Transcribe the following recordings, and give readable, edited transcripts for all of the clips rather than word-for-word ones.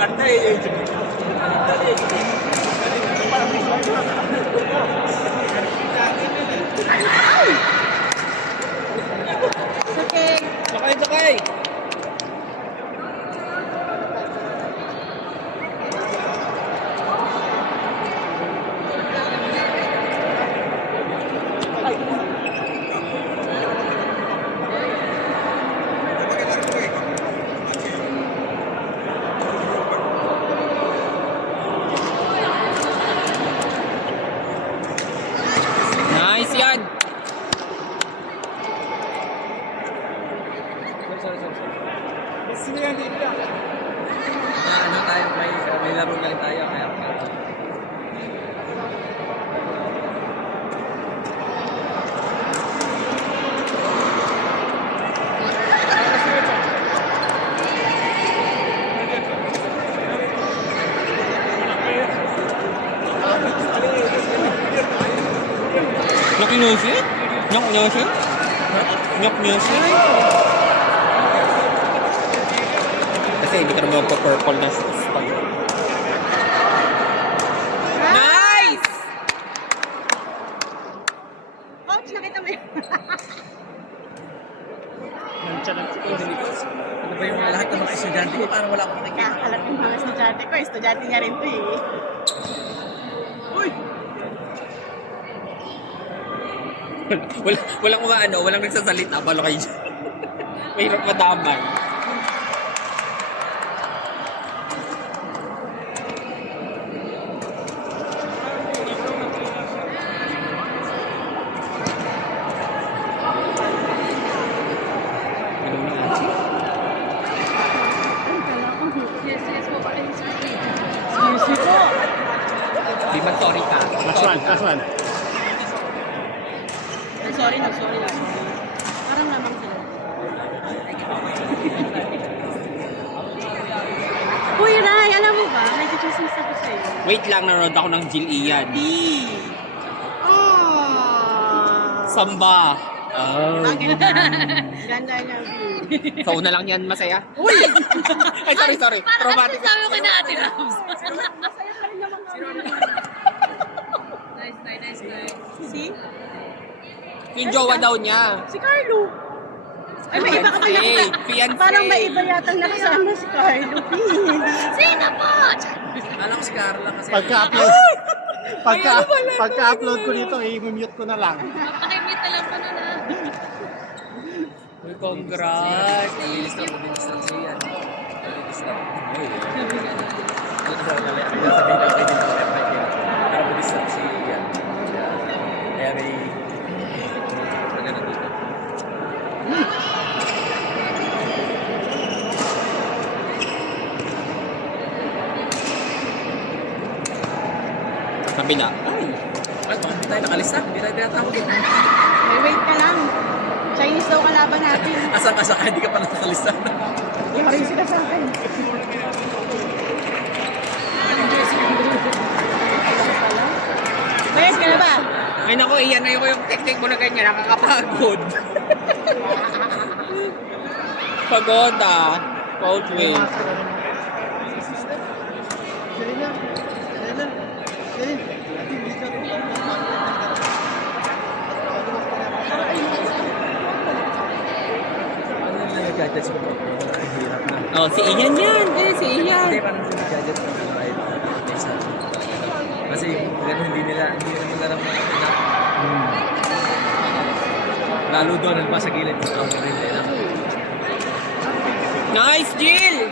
Okay. Sakay! Nice yan! Ano tayo, may laro na rin tayo. Kaya Nyok nyosi? Nyok nyosi? Nyok nyosi? Kasi hindi ka naman magpa-purple na spag. Nice! Coach, nakita mo yun. Ano ba yung lahat ng mga estudyante ko? Parang wala akong nakikita. Kakalat yung mga estudyante ko. Estudyante niya rin to eh. Uy! Walang umaano, walang nagsasalita. Balo kayo dyan. Mahirap madamay. Excuse po. Di ba sorry ka? Last one. Sorry na. Parang lamang sila. Uy, Ray, alam mo ba? May chismis ako sa'yo. Wait lang, nanonood ako ng Jill Ian. Oh. Samba. Oh. Ang ganda. Ganda niya, B. So, una lang yan masaya. Uy! Ay, sorry. Traumatic. Sabi ko na Ate Rams. Nice. See? Yung jowa daw niya. Si Carlo. Ay, may iba ka pa nakita. Fiancé. Parang may iba yatang nakasama si Carlo. Sino po? Alam ko si Carla kasi. Pagka-upload ko dito, i-mute ko na lang. Pakimute na lang pa na na. Uy, congrats. Nililis na ako din sa siya. Nililis na ako. Sabihin na kayo din ako FIP. Pero bilis na siya. Kaya may maganda dito. Sabi na. Ay, bakit hindi tayo nakalista? Hindi tayo tinatawag eh. May wait ka lang. Chinese daw kalaban natin. Asang ka, hindi ka pa nakalista. Hindi pa rin sila sa akin. Bayad ka na ba? Ay naku, iyan na yung technique mo na ganyan, nakakapagod. Pagod ah. Cold way. Ano yung nag-gadgets mo? Hirap na. Oh, si Ian yan. Si Ian. Hindi, parang si gadgets mo. Kasi gano'n hindi nila magandang mga anak. Lalo doon, ano ba sa gilid? Nice, Jill!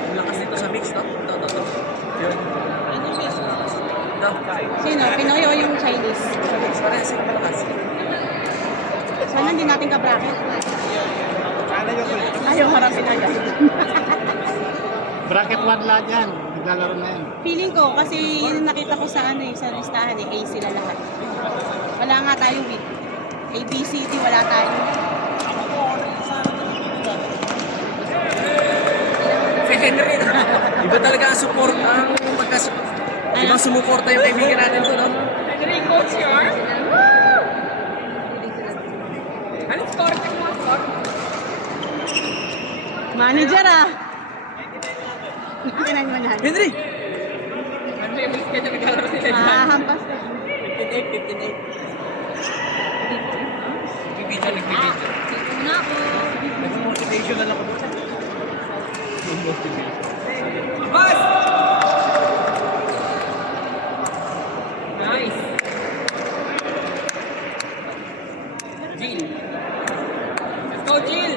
Ang lakas dito sa mix, no? Ito. Yun. Ito. Sino? Pinoy o yung Chinese? Parehas sila malakas. Sana hindi natin ka-bracket. Ayaw harapin agad. Bracket 1 lahat yan. Naglalaro na yan. Feeling ko, kasi yun ang nakita ko sa sa listahan A sila lahat. Wala nga tayong B. A, B, C, D, wala tayong. Si Henry, iba talaga ang support ang ibang sumuporta yung kaibigan natin to, no? coach yun? Anong score mo? Manager ah. Tinan mo na. Henry! Ano yung bilis ka na naglalaro sila dyan? Ah, hampas na. 58. Nagbibidyo. Sino na ako? Nag-motivation na lang ako dito. Motivation. Bas! Nice! Jill! Let's go, Jill!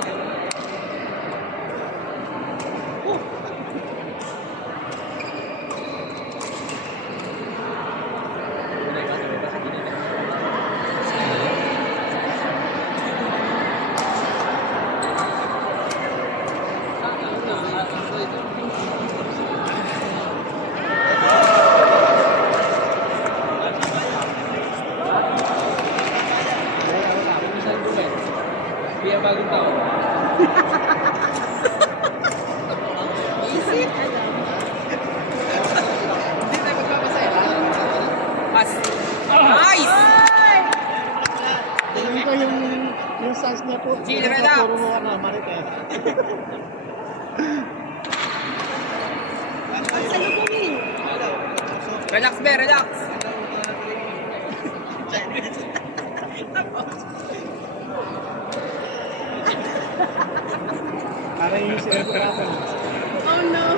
Biya bagong taon. Isip. Hindi tayo magpapasaya. Pass. Nice! Ay! Tingin ko yung size niya po. Gil, relax. Puro Marites. Salubungin. Relax, be, relax. Para yung servo natin. Oh no.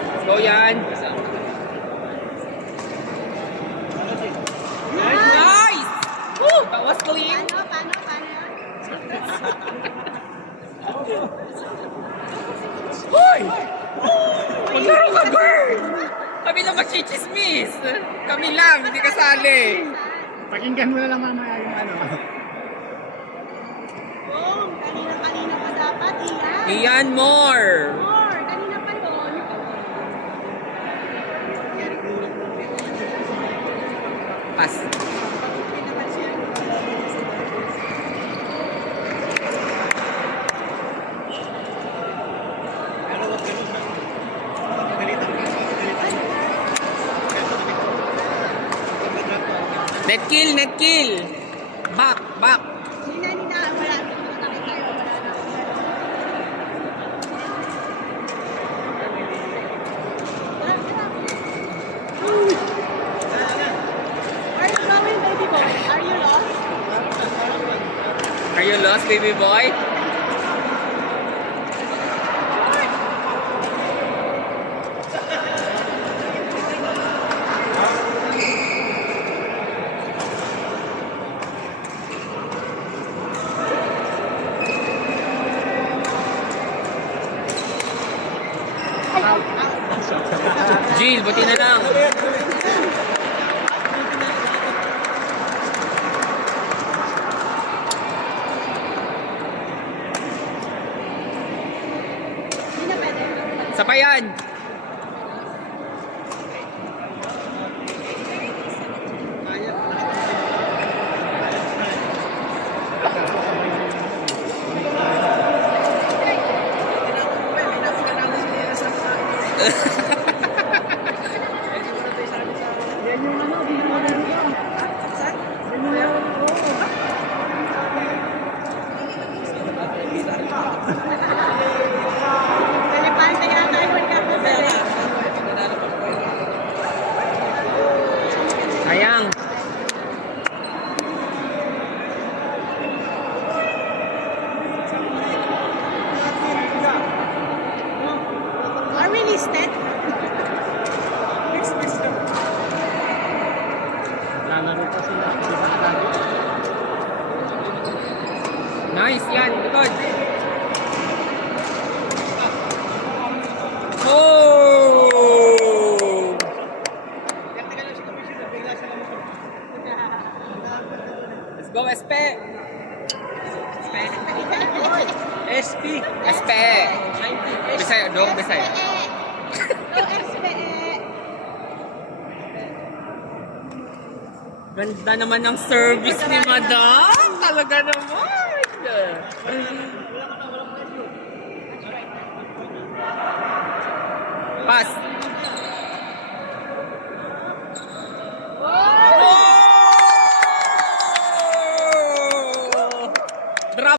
Let's go yan. Nice! Woo! That was clean. Paano? Hoy! Maglaro ka, girl! Kami lang mag-chichismis. Kami lang, hindi kasali. Pakinggan mo na lang mamaya yung ano. Boom! Kanina pa dapat. Iyan. Iyan more. More. Kanina pa doon. Pass. Net kill. Back. Nina, wala. Nakita tayo. Wala na. Are you going, baby boy? Are you lost? Are you lost, baby boy? Jill, buti na lang. Hindi na pwede. Sapayan. Yan yung ano, binamagay ko. Yan yung laro ko. Kalipante nga tayo magkakasali. Sayang. Are we listed? Lalaro pa sila. Di ba lagi? Nice yan. Good. Oh! Let's go, SP. SP! SP. Bisaya, dong, Bisaya. Ganda naman ng service ni Madam. Talaga naman. Pass.